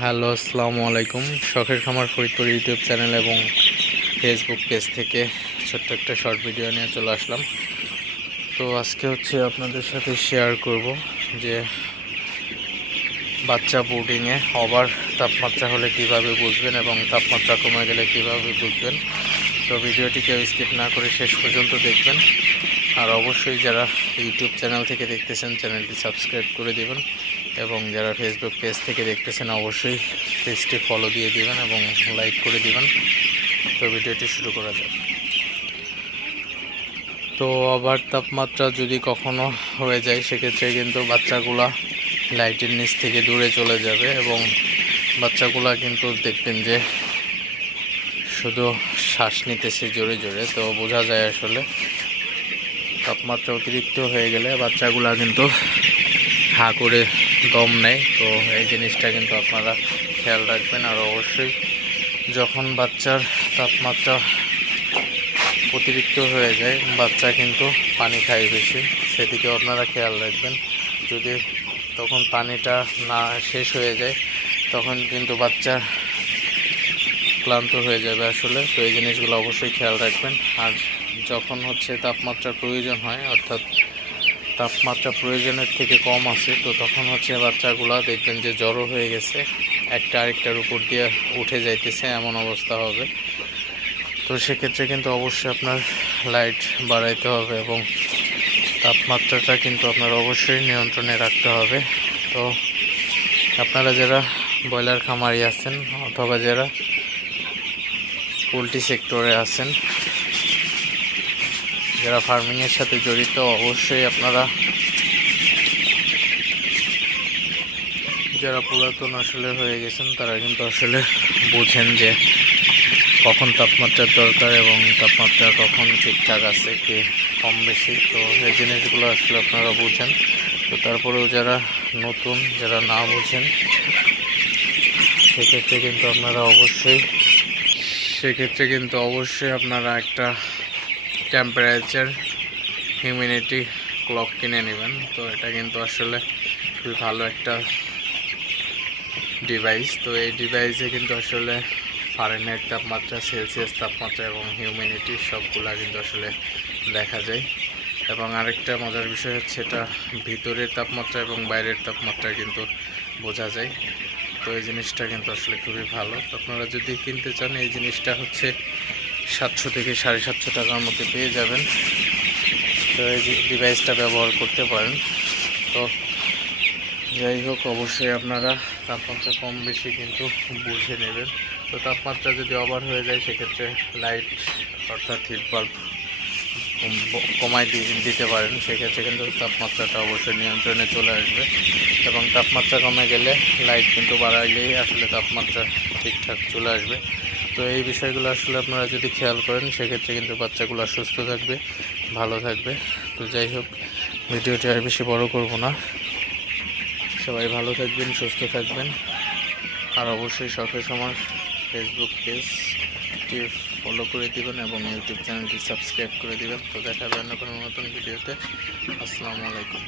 Hello, আসসালামু আলাইকুম। শখের খামার ফরিদপুর ইউটিউব চ্যানেল এবং ফেসবুক পেজ থেকে ছোট্ট একটা শর্ট ভিডিও নিয়ে চলে আসলাম। তো আজকে হচ্ছে আপনাদের সাথে শেয়ার করব যে বাচ্চা বোর্ডিংয়ে ওভার তাপমাত্রা হলে কীভাবে বুঝবেন এবং তাপমাত্রা কমে গেলে কীভাবে বুঝবেন। তো ভিডিওটি কেউ স্কিপ না করে শেষ পর্যন্ত দেখবেন। আর অবশ্যই যারা ইউটিউব চ্যানেল থেকে দেখতেছেন, চ্যানেলটি সাবস্ক্রাইব করে দিবেন। এবং যারা ফেসবুক পেজ থেকে দেখতেছেন, অবশ্যই পেজটি ফলো দিয়ে দিবেন এবং লাইক করে দিবেন। তো ভিডিওটি শুরু করা যাক। তো আবার তাপমাত্রা যদি কখনো হয়ে যায়, সেক্ষেত্রে কিন্তু বাচ্চাগুলা লাইটের নিচ থেকে দূরে চলে যাবে এবং বাচ্চাগুলা কিন্তু দেখবেন যে শুধু শ্বাস নিতেছে জোরে জোরে। তো বোঝা যায় আসলে তাপমাত্রা অতিরিক্ত হয়ে গেলে বাচ্চাগুলা কিন্তু হা করে দম নেয়। তো এই জিনিসটা কিন্তু আপনারা খেয়াল রাখবেন। আর অবশ্যই যখন বাচ্চার তাপমাত্রা অতিরিক্ত হয়ে যায়, বাচ্চা কিন্তু পানি খায় বেশি। সেদিকেও আপনারা খেয়াল রাখবেন। যদি তখন পানিটা না শেষ হয়ে যায়, তখন কিন্তু বাচ্চা ক্লান্ত হয়ে যাবে আসলে। তো এই জিনিসগুলো অবশ্যই খেয়াল রাখবেন। আর যখন হচ্ছে তাপমাত্রার প্রয়োজন হয়, অর্থাৎ তাপমাত্রা প্রয়োজনের থেকে কম আছে, তো তখন হচ্ছে বাচ্চাগুলো দেখবেন যে জড়ো হয়ে গেছে। একটা আরেকটার উপর দিয়ে উঠে যাইতেছে, এমন অবস্থা হবে। তো সেক্ষেত্রে কিন্তু অবশ্যই আপনার লাইট বাড়াইতে হবে এবং তাপমাত্রাটা কিন্তু আপনার অবশ্যই নিয়ন্ত্রণে রাখতে হবে। তো আপনারা যারা ব্রয়লার খামারি আছেন অথবা যারা পোলট্রি সেক্টরে আছেন যারা ফার্মিংয়ের সাথে জড়িত, অবশ্যই আপনারা যারা পুরাতন আসলে হয়ে গেছেন, তারা কিন্তু আসলে বুঝেন যে কখন তাপমাত্রার দরকার এবং তাপমাত্রা কখন ঠিকঠাক আছে কি কম বেশি। তো এই জিনিসগুলো আসলে আপনারা বুঝেন। তো তারপরেও যারা নতুন, যারা না বুঝেন, সেক্ষেত্রে কিন্তু আপনারা অবশ্যই, সেক্ষেত্রে কিন্তু অবশ্যই আপনারা একটা টেম্পারেচার হিউমিডিটি ক্লক কিনে নেবেন। তো এটা কিন্তু আসলে খুবই ভালো একটা ডিভাইস তো এই ডিভাইসে কিন্তু আসলে ফারেনহাইট তাপমাত্রা সেলসিয়াস তাপমাত্রা এবং হিউমিডিটি সবগুলা কিন্তু আসলে দেখা যায়। এবং আরেকটা মজার বিষয় হচ্ছে এটা ভিতরের তাপমাত্রা এবং বাইরের তাপমাত্রা কিন্তু বোঝা যায়। তো এই জিনিসটা কিন্তু আসলে খুবই ভালো। আপনারা যদি কিনতে চান, এই জিনিসটা হচ্ছে সাতশো থেকে সাড়ে সাতশো টাকার মধ্যে পেয়ে যাবেন। তো এই ডিভাইসটা ব্যবহার করতে পারেন। তো যাই হোক, অবশ্যই আপনারা তাপমাত্রা কম বেশি কিন্তু বুঝে নেবেন। তো তাপমাত্রা যদি ওভার হয়ে যায়, সেক্ষেত্রে লাইট অর্থাৎ হিট বাল্ব কমায় দিতে পারেন। সেক্ষেত্রে কিন্তু তাপমাত্রাটা অবশ্যই নিয়ন্ত্রণে চলে আসবে। এবং তাপমাত্রা কমে গেলে লাইট কিন্তু বাড়াইলেই আসলে তাপমাত্রা ঠিকঠাক চলে আসবে। তো এই বিষয়গুলো আসলে আপনারা যদি খেয়াল করেন, সেক্ষেত্রে কিন্তু বাচ্চাগুলো সুস্থ থাকবে, ভালো থাকবে। তো যাই হোক, ভিডিওটি আর বেশি বড় করব না। সবাই ভালো থাকবেন, সুস্থ থাকবেন। আর অবশ্যই শখের সময় ফেসবুক পেজটি ফলো করে দিবেন এবং ইউটিউব চ্যানেলটি সাবস্ক্রাইব করে দিবেন। তো দেখা হবে অন্য কোনো নতুন ভিডিওতে। আসসালামু আলাইকুম।